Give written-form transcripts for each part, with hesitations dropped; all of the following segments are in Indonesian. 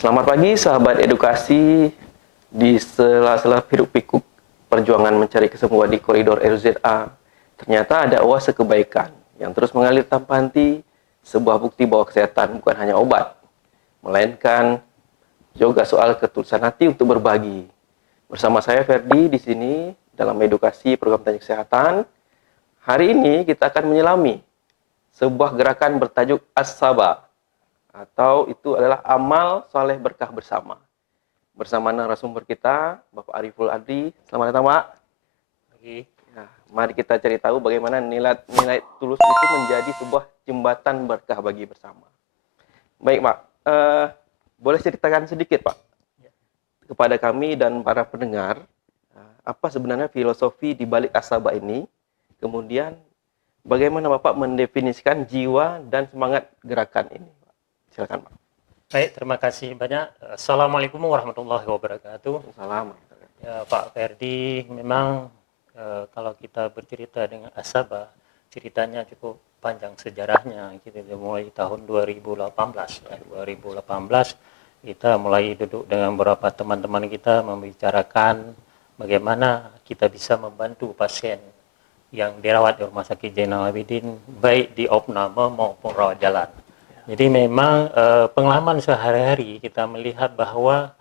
Selamat pagi sahabat edukasi. Di sela-sela hiruk-pikuk perjuangan mencari kesembuhan di koridor RZA, ternyata ada oase kebaikan yang terus mengalir tanpa henti, sebuah bukti bahwa kesehatan bukan hanya obat, melainkan juga soal ketulusan hati untuk berbagi. Bersama saya Ferdi di sini dalam edukasi program tanya kesehatan. Hari ini kita akan menyelami sebuah gerakan bertajuk As-Saba, atau itu adalah amal soleh berkah bersama. Bersama narasumber kita, Bapak Ariful Adri. Selamat datang, Pak. Ya, mari kita cari tahu bagaimana nilai tulus itu menjadi sebuah jembatan berkah bagi bersama. Baik, Pak. Boleh ceritakan sedikit, Pak, kepada kami dan para pendengar, apa sebenarnya filosofi di balik Asaba ini? Kemudian, bagaimana Bapak mendefinisikan jiwa dan semangat gerakan ini? Silakan, Pak. Baik, terima kasih banyak. Assalamualaikum warahmatullahi wabarakatuh. Salam. Ya, Pak Ferdi, memang kalau kita bercerita dengan Asaba, ceritanya cukup panjang sejarahnya. Kita mulai tahun 2018. 2018 kita mulai duduk dengan beberapa teman-teman kita membicarakan bagaimana kita bisa membantu pasien yang dirawat di Rumah Sakit Zainal Abidin, baik di opname maupun rawat jalan. Jadi memang pengalaman sehari-hari kita melihat bahwa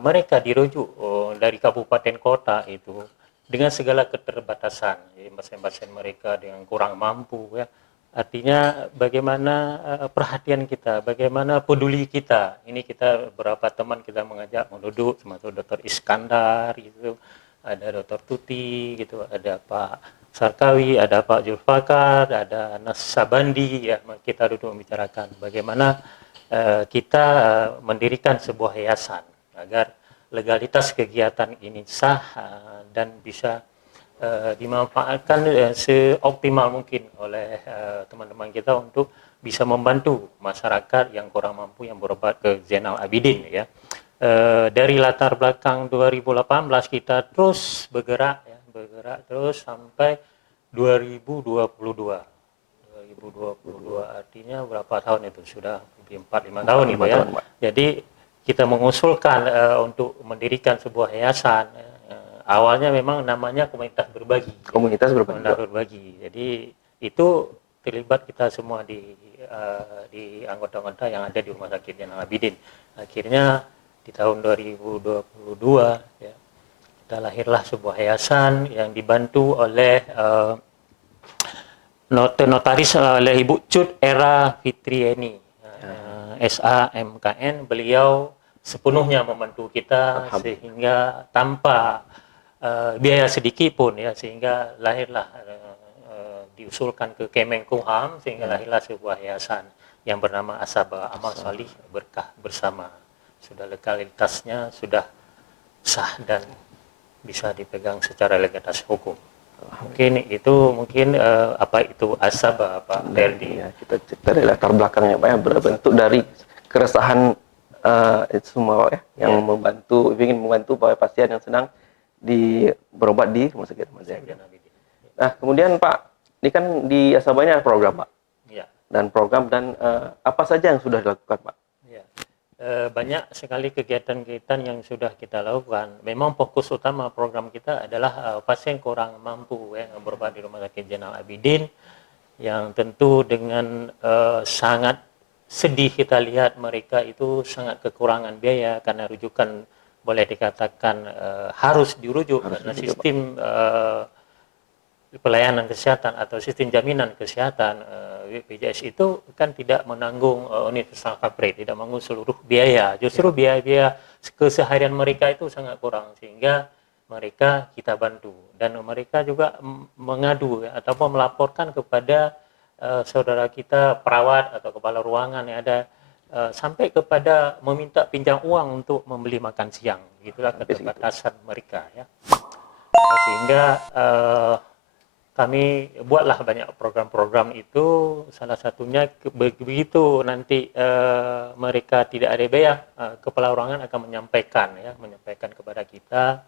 mereka dirujuk dari kabupaten kota itu dengan segala keterbatasan, pasien-pasien mereka dengan kurang mampu, ya. Artinya bagaimana perhatian kita, bagaimana peduli kita. Ini kita beberapa teman kita mengajak duduk, termasuk Dr. Iskandar gitu, ada Dr. Tuti gitu, ada Pak Sarkawi, ada Pak Julfakar, ada Nas Sabandi, ya. Kita duduk membicarakan bagaimana kita mendirikan sebuah yayasan agar legalitas kegiatan ini sah dan bisa dimanfaatkan seoptimal mungkin oleh teman-teman kita untuk bisa membantu masyarakat yang kurang mampu yang berobat ke Zainal Abidin, ya. Dari latar belakang 2018 kita terus bergerak terus sampai 2022. 2022 artinya berapa tahun itu? Sudah 4-5 tahun gitu ya. Jadi kita mengusulkan untuk mendirikan sebuah yayasan. Awalnya memang namanya komunitas berbagi. Komunitas berbagi. Jadi itu terlibat kita semua di anggota-anggota yang ada di Rumah Sakit Zainal Abidin. Akhirnya di tahun 2022, ya, kita lahirlah sebuah yayasan yang dibantu oleh notaris oleh Ibu Cut Era Fitrieni, SAMKN. Beliau sepenuhnya membantu kita sehingga tanpa biaya sedikit pun, ya, sehingga lahirlah diusulkan ke Kemenkumham sehingga lahirlah sebuah yayasan yang bernama Asaba, Amal Salih Berkah Bersama. Sudah legalitasnya sudah sah dan bisa dipegang secara legalitas hukum. Mungkin apa itu Asaba, Pak Ferdi? Ya, kita cerita dari latar belakangnya, Pak, yang berbentuk dari keresahan itu semua, ya, yang ingin membantu para pasien yang sedang berobat di Rumah Sakit Zainal Abidin. Nah, kemudian Pak, ini kan di Asabanya ada program, Pak. Ya. Dan program apa saja yang sudah dilakukan, Pak? Ya. Banyak sekali kegiatan-kegiatan yang sudah kita lakukan. Memang fokus utama program kita adalah pasien kurang mampu, ya, yang berobat di Rumah Sakit Zainal Abidin, yang tentu dengan sangat sedih kita lihat mereka itu sangat kekurangan biaya karena rujukan boleh dikatakan harus dirujuk karena sistem pelayanan kesehatan atau sistem jaminan kesehatan BPJS itu kan tidak menanggung universal coverage, tidak menanggung seluruh biaya. Justru biaya-biaya keseharian mereka itu sangat kurang, sehingga mereka kita bantu dan mereka juga mengadu, ya, ataupun melaporkan kepada saudara kita perawat atau kepala ruangan yang ada, sampai kepada meminta pinjam uang untuk membeli makan siang. Gitulah keterbatasan mereka, ya. Sehingga kami buatlah banyak program-program itu. Salah satunya begitu nanti mereka tidak ada biaya, kepala ruangan akan menyampaikan kepada kita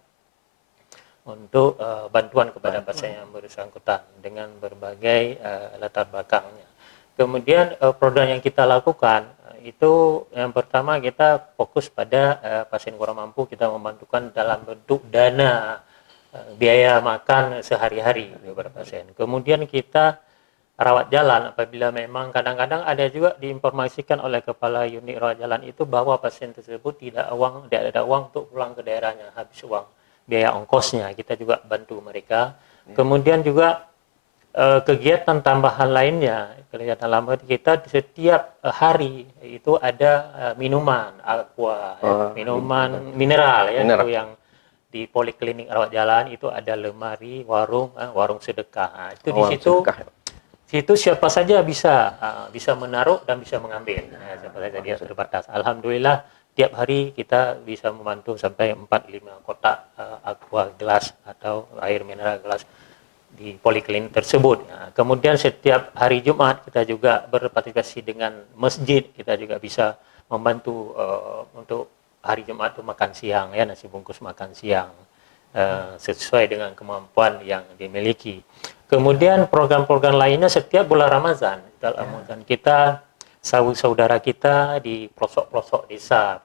untuk bantuan kepada pasien yang bersangkutan dengan berbagai latar belakangnya. Kemudian program yang kita lakukan itu yang pertama kita fokus pada pasien kurang mampu, kita membantukan dalam bentuk dana biaya makan sehari-hari kepada pasien. Kemudian kita rawat jalan apabila memang kadang-kadang ada juga diinformasikan oleh kepala unit rawat jalan itu bahwa pasien tersebut tidak ada uang untuk pulang ke daerahnya, habis uang biaya ongkosnya, kita juga bantu mereka. Kemudian juga kegiatan tambahan lainnya, kegiatan tambahan kita setiap hari itu ada minuman aqua, minuman mineral ya, Mineral. itu yang di poliklinik rawat jalan itu ada lemari warung sedekah. Nah, itu di situ sedekah. situ siapa saja bisa menaruh dan bisa mengambil. Ya, siapa saja, dia terbatas. Alhamdulillah tiap hari kita bisa membantu sampai 4-5 kotak aqua gelas atau air mineral gelas di poliklinik tersebut. Nah, kemudian setiap hari Jumat kita juga berpartisipasi dengan masjid, kita juga bisa membantu untuk hari Jumat itu makan siang ya, nasi bungkus makan siang sesuai dengan kemampuan yang dimiliki. Kemudian program-program lainnya setiap bulan Ramadan kita saudara kita di pelosok-pelosok desa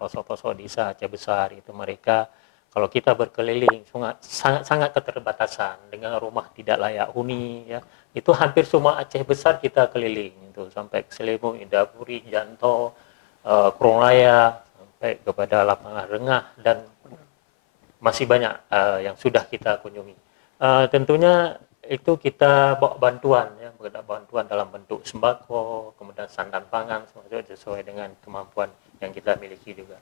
Aceh Besar itu, mereka kalau kita berkeliling sangat keterbatasan dengan rumah tidak layak huni ya, itu hampir semua Aceh Besar kita keliling itu sampai ke Selemu, Indapuri, Janto, Kronglaya sampai kepada Lapangan Rengah dan masih banyak yang sudah kita kunjungi. Tentunya itu kita bawa bantuan ya, bantuan dalam bentuk sembako, kemudian santan pangan sesuai dengan kemampuan yang kita miliki juga.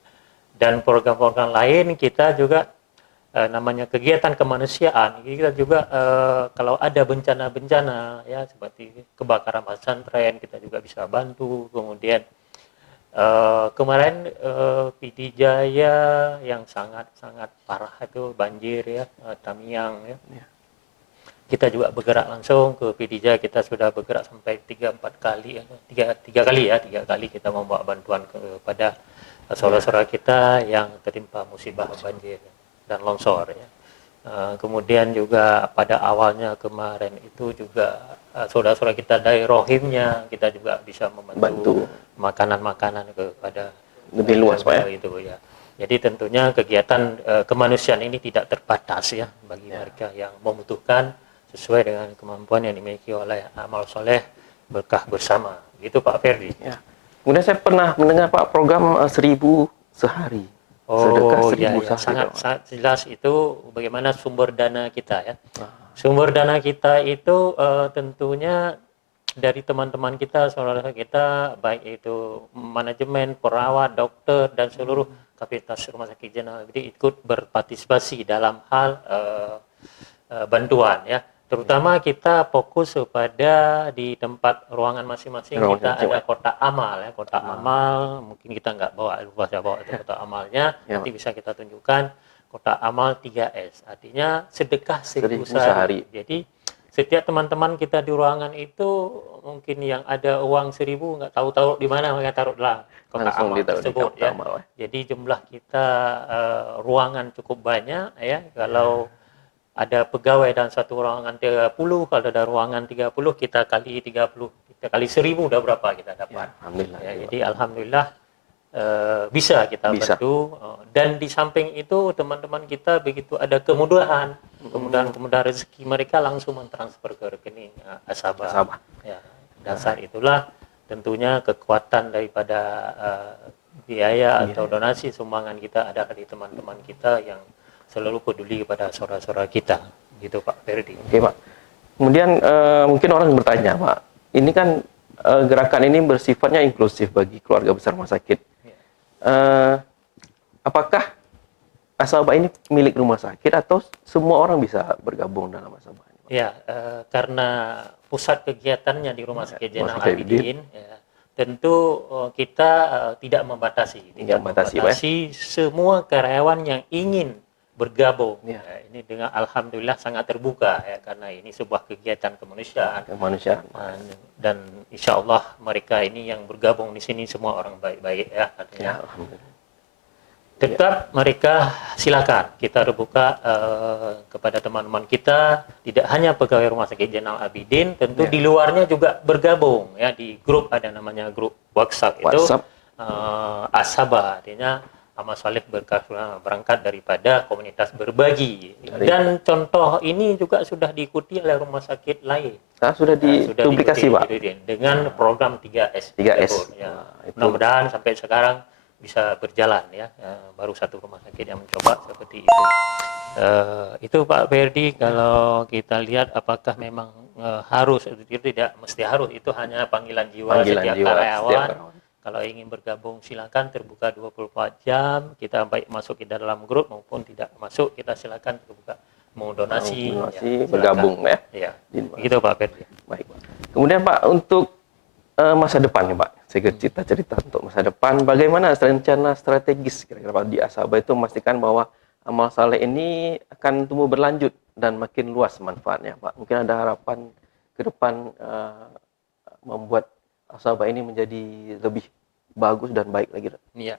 Dan program-program lain kita juga namanya kegiatan kemanusiaan, kita juga kalau ada bencana-bencana ya seperti kebakaran pesantren kita juga bisa bantu. Kemudian kemarin PD Jaya yang sangat parah itu banjir ya, Tamiang ya. Kita juga bergerak langsung ke PD Jaya, kita sudah bergerak sampai 3-4 kali ya, tiga kali kita membawa bantuan kepada saudara-saudara kita yang tertimpa musibah banjir dan longsor ya. Kemudian juga pada awalnya kemarin itu juga saudara-saudara kita dari Rohimnya kita juga bisa membantu makanan-makanan kepada lebih luas Pak ya. Itu ya. Jadi tentunya kegiatan kemanusiaan ini tidak terbatas ya bagi mereka yang membutuhkan sesuai dengan kemampuan yang dimiliki oleh amal soleh berkah bersama. Gitu Pak Ferdi. Ya. Kemudian saya pernah mendengar Pak program 1000 sehari. Oh iya, sangat jelas itu bagaimana sumber dana kita ya. Sumber dana kita itu tentunya dari teman-teman kita, saudara kita, baik itu manajemen, perawat, dokter dan seluruh kapasitas Rumah Sakit Jenderal Abidin ikut berpartisipasi dalam hal bantuan ya. Terutama kita fokus kepada di tempat ruangan masing-masing kita ada kotak amal ya, kotak amal. Mungkin kita nggak bawa itu kotak amalnya, nanti bisa kita tunjukkan kotak amal 3S, artinya sedekah 1000 sehari. Jadi setiap teman-teman kita di ruangan itu mungkin yang ada uang 1000 nggak tahu di mana mereka taruhlah kotak amal tersebut ya. Jadi jumlah kita ruangan cukup banyak ya. Kalau ada pegawai dalam satu ruangan 30, kalau ada ruangan 30 kita kali 30, kita kali 1000 udah berapa kita dapat. Ya, alhamdulillah. Ya, jadi alhamdulillah bisa kita bantu. Dan di samping itu teman-teman kita begitu ada kemudahan rezeki, mereka langsung mentransfer ke rekening Asabah. Ya, dasar itulah tentunya kekuatan daripada biaya atau donasi sumbangan kita ada di teman-teman kita yang selalu peduli kepada saudara-saudara kita, gitu Pak Ferdi. Oke Pak. Kemudian mungkin orang bertanya Pak, ini kan gerakan ini bersifatnya inklusif bagi keluarga besar rumah sakit. Apakah Asabah ini milik rumah sakit atau semua orang bisa bergabung dalam Asabah ini? Ya, karena pusat kegiatannya di Rumah Sakit Jenderal Abidin, ya, tentu kita tidak membatasi semua karyawan yang ingin bergabung. Ini dengan alhamdulillah sangat terbuka ya, karena ini sebuah kegiatan kemanusiaan. Dan insya Allah mereka ini yang bergabung di sini semua orang baik-baik ya, artinya. Tetap mereka silakan kita terbuka kepada teman-teman kita, tidak hanya pegawai Rumah Sakit Jenderal Abidin, tentu di luarnya juga bergabung ya, di grup ada namanya grup WhatsApp itu. asaba, artinya amal saleh berangkat daripada komunitas berbagi. Dan contoh ini juga sudah diikuti oleh rumah sakit lain. Sudah Sudah diduplikasi, Pak. Dengan program 3S 3S. tersebut, ya. Wah, itu Mudah-mudahan sampai sekarang bisa berjalan, ya. Baru satu rumah sakit yang mencoba seperti itu. Itu Pak Ferdi, kalau kita lihat apakah memang harus, itu tidak mesti harus, itu hanya panggilan jiwa setiap karyawan. Kalau ingin bergabung silakan, terbuka 24 jam. Kita baik masuk ke dalam grup maupun tidak masuk, kita silakan terbuka. Mau donasi, ya, bergabung ya. Ya, begitu Pak Ferdi. Baik, Pak. Kemudian Pak, untuk masa depan nih Pak, saya cerita untuk masa depan, bagaimana rencana strategis kira-kira Pak di Asaba itu memastikan bahwa amal saleh ini akan tumbuh berlanjut dan makin luas manfaatnya Pak. Mungkin ada harapan ke depan membuat Asaba ini menjadi lebih bagus dan baik lagi. Iya,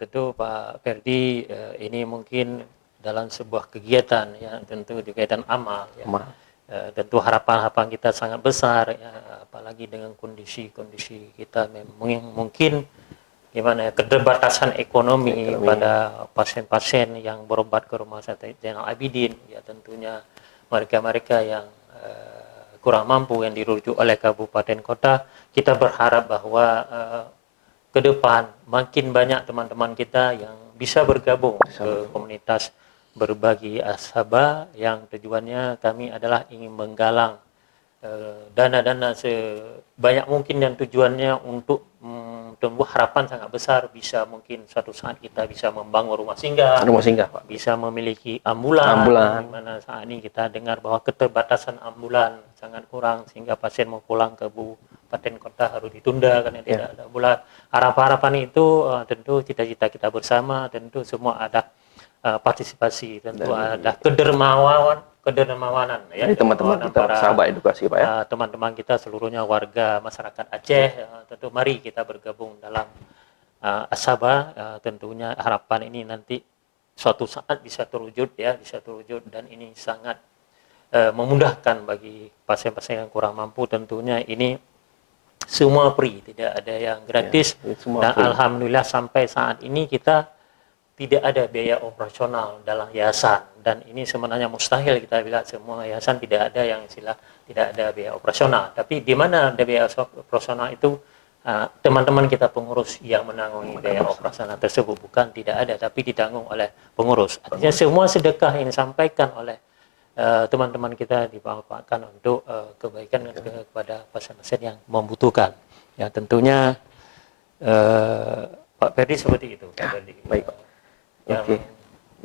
tentu Pak Ferdi, ini mungkin dalam sebuah kegiatan, ya, tentu kegiatan amal, ya. Tentu harapan-harapan kita sangat besar, ya, apalagi dengan kondisi-kondisi kita mungkin gimana ya, keterbatasan ekonomi pada pasien-pasien yang berobat ke rumah sakit Zainal Abidin, ya, tentunya mereka-mereka yang kurang mampu yang dirujuk oleh kabupaten kota. Kita berharap bahwa ke depan makin banyak teman-teman kita yang bisa bergabung ke komunitas berbagi Asaba, yang tujuannya kami adalah ingin menggalang dana-dana sebanyak mungkin, dan tujuannya untuk tumbuh harapan sangat besar, bisa mungkin suatu saat kita bisa membangun rumah singgah Pak. Bisa memiliki ambulan. Di mana saat ini kita dengar bahwa keterbatasan ambulan sangat kurang, sehingga pasien mau pulang ke kabupaten kota harus ditunda karena tidak ada ambulan. Harapan-harapan itu tentu cita-cita kita bersama, tentu semua ada partisipasi, tentu ada kedermawanan, ya, teman-teman kita, sahabat edukasi Pak, ya. Teman-teman kita seluruhnya warga masyarakat Aceh, tentu mari kita bergabung dalam Asaba. Tentunya harapan ini nanti suatu saat bisa terwujud, ya, dan ini sangat memudahkan bagi pasien-pasien yang kurang mampu. Tentunya ini semua free, tidak ada yang gratis, dan free. Alhamdulillah sampai saat ini kita tidak ada biaya operasional dalam yayasan, dan ini sebenarnya mustahil kita bilang semua yayasan tidak ada yang tidak ada biaya operasional. Tapi di mana ada biaya operasional itu teman-teman kita pengurus yang menanggung biaya operasional tersebut, bukan tidak ada, tapi ditanggung oleh pengurus. Artinya semua sedekah yang disampaikan oleh teman-teman kita dimanfaatkan untuk kebaikan kepada pasien-pasien yang membutuhkan. Ya, tentunya Pak Ferdi seperti itu. Pak Ferdi. Baik. Oke.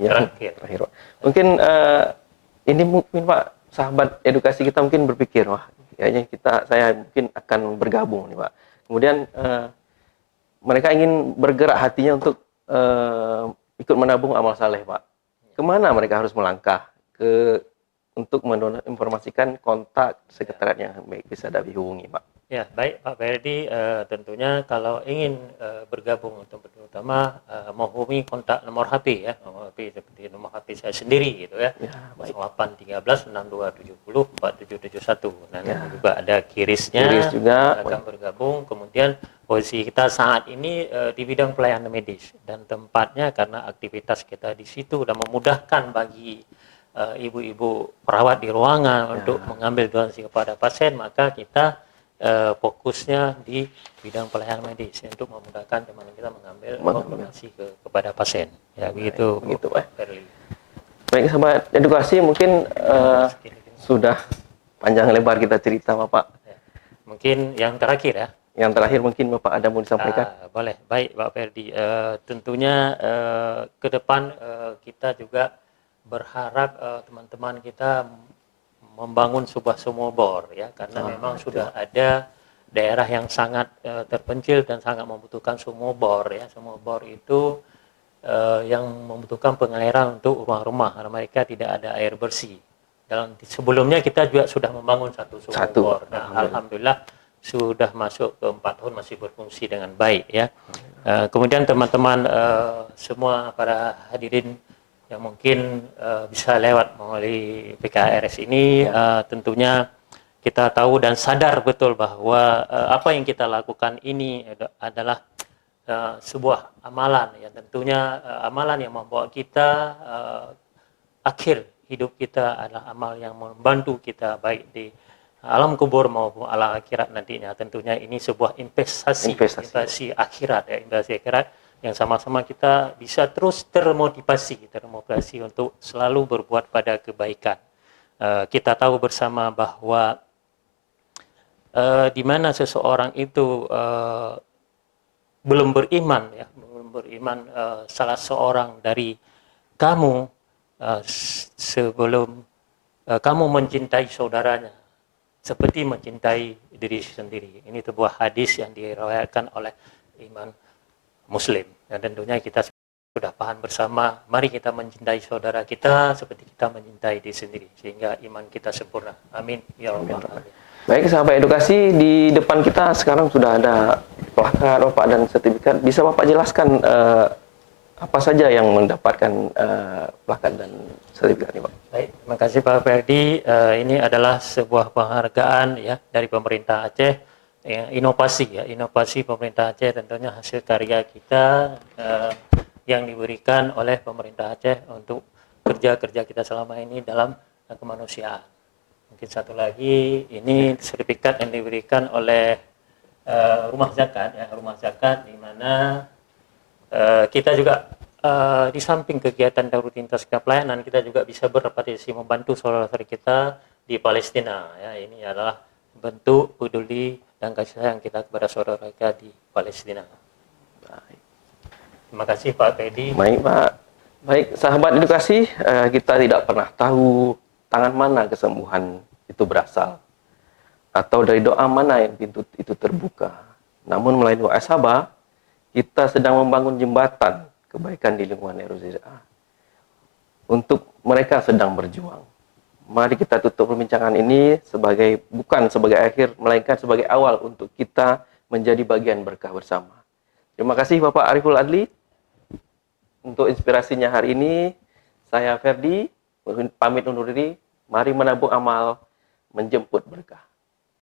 Terakhir Pak. Mungkin ini mungkin Pak, sahabat edukasi kita mungkin berpikir, wah kayaknya saya mungkin akan bergabung nih Pak. Kemudian mereka ingin bergerak hatinya untuk ikut menabung amal saleh Pak. Kemana mereka harus melangkah untuk informasikan kontak sekretariat yang baik bisa dihubungi Pak? Ya, baik Pak Ferdi, tentunya kalau ingin bergabung untuk terutama menghubungi kontak nomor HP, ya, nomor HP seperti nomor HP saya sendiri gitu, ya, 0813 6270 4771. Dan juga ada kirisnya, juga akan bergabung. Kemudian posisi kita saat ini di bidang pelayanan medis, dan tempatnya karena aktivitas kita di situ dan memudahkan bagi ibu-ibu perawat di ruangan untuk mengambil donasi kepada pasien, maka kita fokusnya di bidang pelayanan medis untuk memudahkan teman kita mengambil donasi kepada pasien. Ya, begitu Pak Ferli. Baik, sahabat edukasi, mungkin sudah panjang lebar kita cerita Bapak. Ya. Mungkin yang terakhir, ya. Yang terakhir mungkin Bapak ada mau disampaikan? Boleh. Baik Pak Ferdi. Tentunya ke depan kita juga berharap teman-teman kita membangun sebuah sumur bor, ya, karena memang sudah ada daerah yang sangat terpencil dan sangat membutuhkan sumur bor, ya. Sumur bor itu yang membutuhkan pengaliran untuk rumah-rumah karena mereka tidak ada air bersih. Sebelumnya kita juga sudah membangun satu sumur bor. Nah, alhamdulillah sudah masuk ke 4 tahun masih berfungsi dengan baik, ya. Kemudian teman-teman semua para hadirin yang mungkin bisa lewat melalui PKRS ini, tentunya kita tahu dan sadar betul bahwa apa yang kita lakukan ini adalah sebuah amalan, ya tentunya amalan yang membawa kita akhir hidup kita adalah amal yang membantu kita baik di alam kubur maupun alam akhirat nantinya. Tentunya ini sebuah investasi akhirat, ya, investasi akhirat yang sama-sama kita bisa terus termotivasi untuk selalu berbuat pada kebaikan. Kita tahu bersama bahwa di mana seseorang itu belum beriman, salah seorang dari kamu sebelum kamu mencintai saudaranya seperti mencintai diri sendiri. Ini sebuah hadis yang diriwayatkan oleh Imam Muslim. Dan tentunya kita sudah paham bersama, mari kita mencintai saudara kita seperti kita mencintai diri sendiri, sehingga iman kita sempurna. Amin. Ya Allah. Baik, sahabat edukasi, di depan kita sekarang sudah ada plakat Bapak dan sertifikat. Bisa Bapak jelaskan apa saja yang mendapatkan plakat dan sertifikat ini, Pak? Baik, terima kasih Pak Ferdi. Ini adalah sebuah penghargaan ya dari pemerintah Aceh, inovasi pemerintah Aceh, tentunya hasil karya kita yang diberikan oleh pemerintah Aceh untuk kerja-kerja kita selama ini dalam kemanusiaan. Mungkin satu lagi, ini sertifikat yang diberikan oleh rumah zakat, di mana kita juga di samping kegiatan rutinitas pelayanan, kita juga bisa berpartisipasi membantu saudara-saudara kita di Palestina. Ya, ini adalah bentuk peduli dan kasih sayang kita kepada saudara kita di Palestina. Baik. Terima kasih Pak Ferdi. Baik Pak. Baik, sahabat edukasi, kita tidak pernah tahu tangan mana kesembuhan itu berasal, atau dari doa mana yang pintu itu terbuka. Namun melalui doa Sabah, kita sedang membangun jembatan kebaikan di lingkungan RUZA. Untuk mereka sedang berjuang. Mari kita tutup perbincangan ini bukan sebagai akhir, melainkan sebagai awal untuk kita menjadi bagian berkah bersama. Terima kasih Bapak Ariful Adli. Untuk inspirasinya hari ini, saya Ferdi, pamit undur diri. Mari menabung amal, menjemput berkah.